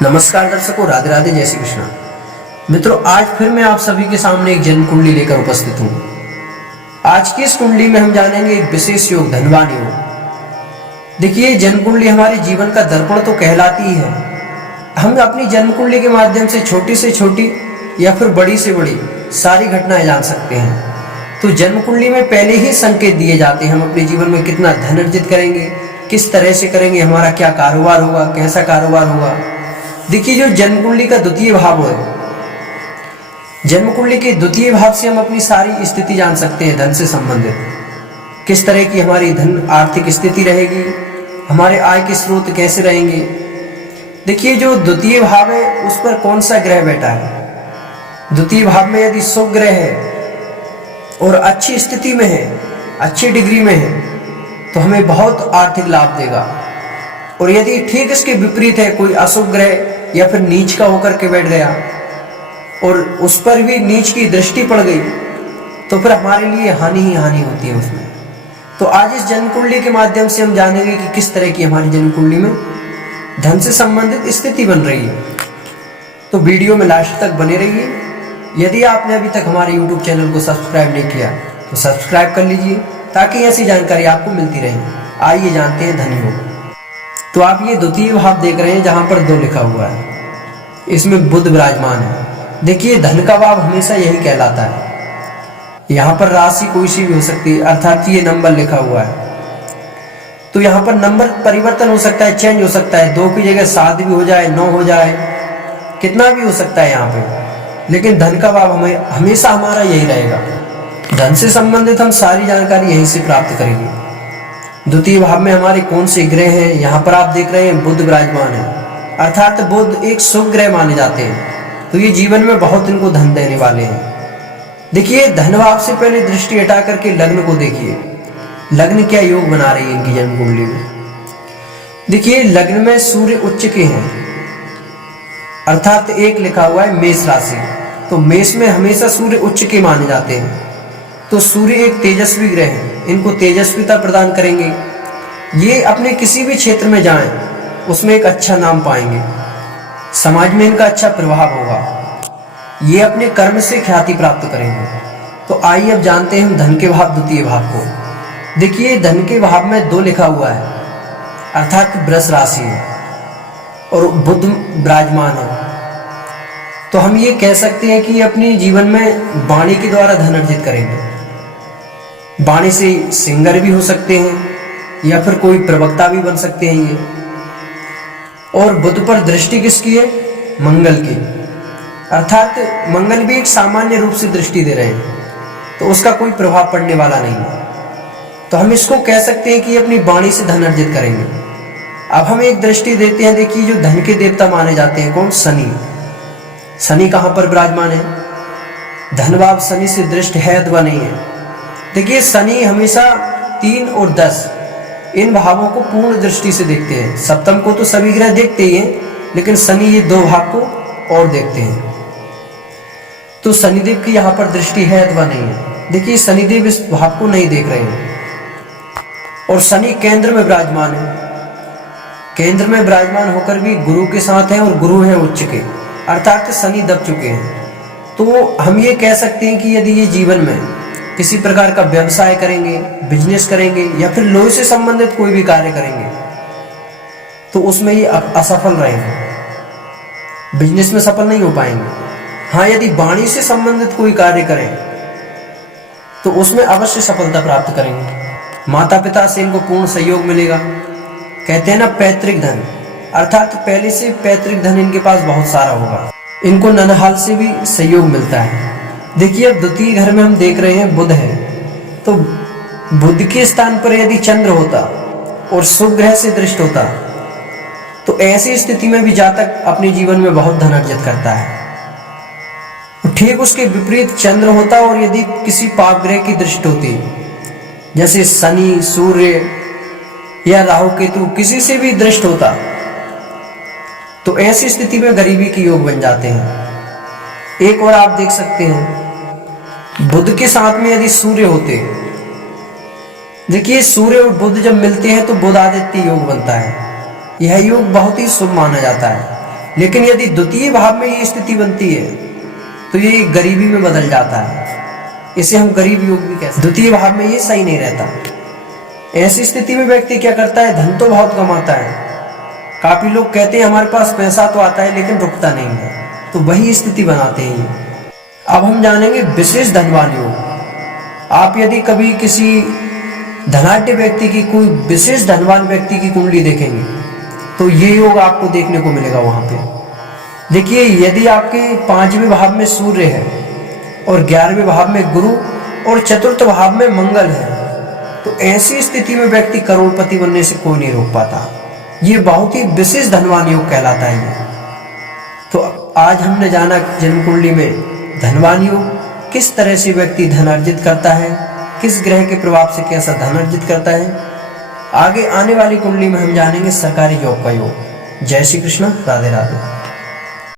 नमस्कार दर्शकों, राधे राधे, जय श्री कृष्ण। मित्रों, आज फिर मैं आप सभी के सामने एक जन्म कुंडली लेकर उपस्थित हूँ। आज की इस कुंडली में हम जानेंगे एक विशेष योग, धनवान योग। देखिए, जन्म कुंडली हमारे जीवन का दर्पण तो कहलाती ही है। हम अपनी जन्म कुंडली के माध्यम से छोटी या फिर बड़ी से बड़ी सारी घटनाएं जान सकते हैं। तो जन्म कुंडली में पहले ही संकेत दिए जाते हैं हम अपने जीवन में कितना धन अर्जित करेंगे, किस तरह से करेंगे, हमारा क्या कारोबार होगा, कैसा कारोबार होगा। देखिए, जो जन्म कुंडली का द्वितीय भाव है, जन्म कुंडली के द्वितीय भाव से हम अपनी सारी स्थिति जान सकते हैं। धन से संबंधित किस तरह की हमारी धन आर्थिक स्थिति रहेगी, हमारे आय के स्रोत कैसे रहेंगे। देखिए, जो द्वितीय भाव है उस पर कौन सा ग्रह बैठा है। द्वितीय भाव में यदि शुभ ग्रह है और अच्छी स्थिति में है, अच्छी डिग्री में है, तो हमें बहुत आर्थिक लाभ देगा। और यदि ठीक इसके विपरीत है, कोई अशुभ ग्रह या फिर नीच का होकर के बैठ गया और उस पर भी नीच की दृष्टि पड़ गई, तो फिर हमारे लिए हानि ही हानि होती है उसमें। तो आज इस जन्म कुंडली के माध्यम से हम जानेंगे कि किस तरह की हमारी जन्म कुंडली में धन से संबंधित स्थिति बन रही है। तो वीडियो में लास्ट तक बने रहिए। यदि आपने अभी तक हमारे YouTube चैनल को सब्सक्राइब नहीं किया तो सब्सक्राइब कर लीजिए, ताकि ऐसी जानकारी आपको मिलती रहे। आइए जानते हैं धन योग। तो आप ये द्वितीय भाव देख रहे हैं जहां पर 2 लिखा हुआ है, इसमें बुध विराजमान है। देखिए, धन का भाव हमेशा यही कहलाता है। यहाँ पर राशि कोई सी भी हो सकती है, अर्थात ये नंबर लिखा हुआ है तो यहाँ पर नंबर परिवर्तन हो सकता है, चेंज हो सकता है। 2 की जगह 7 भी हो जाए, 9 हो जाए, कितना भी हो सकता है यहाँ पे। लेकिन धन का भाव हमें हमेशा हमारा यही रहेगा। धन से संबंधित हम सारी जानकारी यहीं से प्राप्त करेंगे। द्वितीय भाव में हमारे कौन से ग्रह हैं, यहाँ पर आप देख रहे हैं बुध विराजमान है, अर्थात बुध एक शुभ ग्रह माने जाते हैं। तो ये जीवन में बहुत इनको धन देने वाले हैं। देखिए, धन भाव से पहले दृष्टि हटा करके लग्न को देखिए। लग्न क्या योग बना रही है इनकी जन्म कुंडली में। देखिए, लग्न में सूर्य उच्च के हैं, अर्थात 1 लिखा हुआ है मेष राशि। तो मेष में हमेशा सूर्य उच्च के माने जाते हैं। तो सूर्य एक तेजस्वी ग्रह है, इनको तेजस्विता प्रदान करेंगे। ये अपने किसी भी क्षेत्र में जाएं, उसमें एक अच्छा नाम पाएंगे, समाज में इनका अच्छा प्रभाव होगा। ये अपने कर्म से ख्याति प्राप्त करेंगे। तो आइए अब जानते हैं हम धन के भाव, द्वितीय भाव को। देखिए, धन के भाव में 2 लिखा हुआ है, अर्थात वृष राशि है और बुध विराजमान है। तो हम ये कह सकते हैं कि अपने जीवन में वाणी के द्वारा धन अर्जित करेंगे। वाणी से सिंगर भी हो सकते हैं या फिर कोई प्रवक्ता भी बन सकते हैं ये। और बुध पर दृष्टि किसकी है? मंगल की, अर्थात मंगल भी एक सामान्य रूप से दृष्टि दे रहे हैं, तो उसका कोई प्रभाव पड़ने वाला नहीं है। तो हम इसको कह सकते हैं कि अपनी वाणी से धन अर्जित करेंगे। अब हम एक दृष्टि देते हैं। देखिए, जो धन के देवता माने जाते हैं कौन? शनि। शनि कहां पर विराजमान है? धन भाव शनि से दृष्ट है अथवा नहीं है? देखिए, शनि हमेशा 3 और 10 इन भावों को पूर्ण दृष्टि से देखते हैं। सप्तम को तो सभी ग्रह देखते ही हैं, लेकिन शनि ये 2 भाव को और देखते हैं। तो शनिदेव की यहाँ पर दृष्टि है अथवा नहीं है? देखिए, शनिदेव इस भाव को नहीं देख रहे हैं और शनि केंद्र में विराजमान है। केंद्र में विराजमान होकर भी गुरु के साथ है और गुरु है उच्च के, अर्थात शनि दब चुके हैं। तो हम ये कह सकते हैं कि यदि ये जीवन में किसी प्रकार का व्यवसाय करेंगे, बिजनेस करेंगे या फिर लोहे से संबंधित कोई भी कार्य करेंगे, तो उसमें ये असफल रहेंगे, बिजनेस में सफल नहीं हो पाएंगे। हाँ, यदि वाणी से संबंधित कोई कार्य करें तो उसमें अवश्य सफलता प्राप्त करेंगे। माता पिता से इनको पूर्ण सहयोग मिलेगा। कहते हैं ना, पैतृक धन, अर्थात पहले से पैतृक धन इनके पास बहुत सारा होगा। इनको ननहाल से भी सहयोग मिलता है। देखिए, अब द्वितीय घर में हम देख रहे हैं बुध है, तो बुध के स्थान पर यदि चंद्र होता और शुभ ग्रह से दृष्ट होता, तो ऐसी स्थिति में भी जातक अपने जीवन में बहुत धन अर्जित करता है। ठीक उसके विपरीत चंद्र होता और यदि किसी पाप ग्रह की दृष्टि होती, जैसे शनि, सूर्य या राहु केतु, किसी से भी दृष्ट होता, तो ऐसी स्थिति में गरीबी के योग बन जाते हैं। एक और आप देख सकते हैं, बुध के साथ में यदि सूर्य होते, देखिए सूर्य और बुध जब मिलते हैं तो बुध आदित्य योग बनता है। यह योग बहुत ही शुभ माना जाता है। लेकिन यदि द्वितीय भाव में ये स्थिति बनती है तो ये गरीबी में बदल जाता है। इसे हम गरीब योग भी कहते हैं। द्वितीय भाव में ये सही नहीं रहता। ऐसी स्थिति में व्यक्ति क्या करता है, धन तो बहुत कमाता है। काफी लोग कहते हैं हमारे पास पैसा तो आता है लेकिन रुकता नहीं है, तो वही स्थिति बनाते हैं। अब हम जानेंगे विशेष धनवान योग। आप यदि कभी किसी धनाढ्य व्यक्ति की, कोई विशेष धनवान व्यक्ति की कुंडली देखेंगे तो ये योग आपको देखने को मिलेगा। वहां पे देखिए, यदि आपके 5वें भाव में सूर्य है और 11वें भाव में गुरु और चतुर्थ भाव में मंगल है, तो ऐसी स्थिति में व्यक्ति करोड़पति बनने से कोई नहीं रोक पाता। ये बहुत ही विशेष धनवान योग कहलाता है ये। तो आज हमने जाना जन्म कुंडली में धनवान योग, किस तरह से व्यक्ति धन अर्जित करता है, किस ग्रह के प्रभाव से कैसा धन अर्जित करता है। आगे आने वाली कुंडली में हम जानेंगे सरकारी जॉब का योग। जय श्री कृष्ण, राधे राधे।